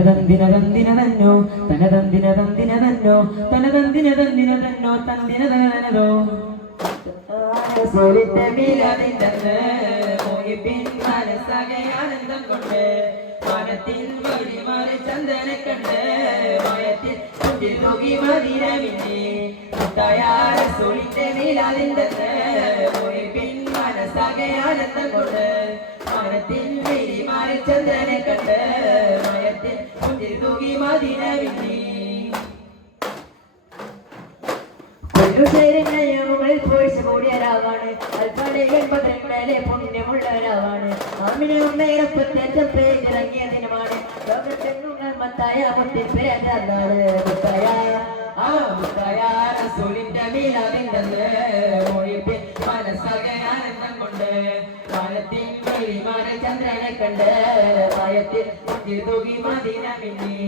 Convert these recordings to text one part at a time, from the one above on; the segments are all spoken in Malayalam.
തനതന്തിനതന്തിനതന്നോ തനതന്തിനതന്തിനതന്നോ തനതന്തിനതന്തിനതന്നോ തന്തിനതനതോ റസൂലിന്റെ മീലാദിന്റെ മോഹിപ്പിൻ മനസ്സാകെ ആനന്ദം കൊണ്ട് മനത്തിൽ വഴിമാറി ചന്ദന കണ്ട് മയത്തിൽ കുട്ടിൽ നോക്കി മദീന മിന്നി മുത്തായ റസൂലിന്റെ മീലാദിന്റെ മോഹിപ്പിൻ മനസ്സാകെ ആനന്ദം കൊണ്ട് മനത്തിൽ വഴിമാറി ചന്ദന കണ്ട് മയത്തിൽ കുട്ടിൽ നോക്കി മദീന മിന്നി കൂടിയരാവാണ് അൽപ്പനകൾ പത്രങ്ങളെ പുണ്യമുള്ളവരാവാണ് ഇറങ്ങിയ ദിനമാണ് ലോകത്തെങ്ങുങ്ങൾ മത്തായ മുത്തിൽ പിറന്നാണ് മുത്തായ മുത്തായ റസൂലിന്റെ മീലാദിന്റെ മോഹിപ്പിൻ മനസ്സാകെ ആനന്ദം കൊണ്ട് മാനത്തിൽ വെളിമാന ചന്ദ്രനെ കണ്ട് മയത്തിൽ തൂകി മദീന മിന്നി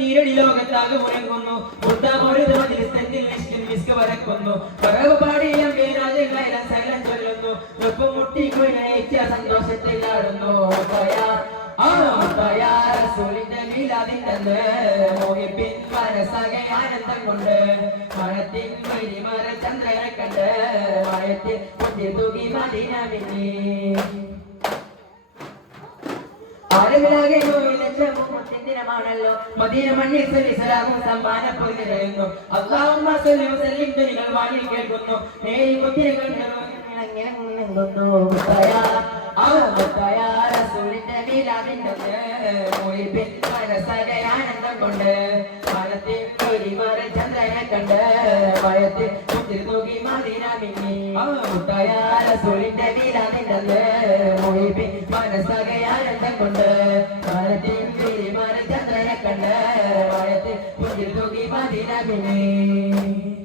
നീരടി ലോകത്താകെ മുഴങ്ങുന്നു വരക്കുന്നു പറവപാടിയും രാജ്യങ്ങളെല്ലാം സകലം ചൊല്ലുന്നു ഒപ്പം മുട്ടിക്കുഴച്ച സന്തോഷത്തിൽ ആടുന്നു റസൂലിന്റെ മീലാദിന്റെ മോഹിപ്പിൻ മനസ്സാകെ ആനന്ദം കൊണ്ട് മനത്തിൽ വഴിമാറ ചന്ദ്രനെ കണ്ട് മയത്തിൽ തൂകി മദീന മിന്നി ദിനമാണല്ലോ മദീന മണ്ണിൽ സലാമും സമ്മാനം പൊതിരുന്നു അല്ലാഹുമ്മ സല്ലി വസല്ലിം ധനികൾ വാണിൽ കേൾക്കുന്നു നേരിൽ മുത്തിരകൾ ഇങ്ങനെ മുങ്ങുന്നു മുത്തായ റസൂലിന്റെ മീലാദിന്റെ മോഹിപ്പിൻ മനസ്സാകെ ആനന്ദം കൊണ്ട് മനത്തിൽ വഴിമാറ ചന്ദ്രനെ കണ്ട് മയത്തിൽ തൂകി മദീന മിന്നി മുത്തായ റസൂലിന്റെ മീലാദിന്റെ മോഹിപ്പിൻ മനസ്സാകെ ആനന്ദം കൊണ്ട് മനത്തിൽ വഴിമാറ ചന്ദ്രനെ കണ്ട് മയത്തിൽ തൂകി മദീന മിന്നി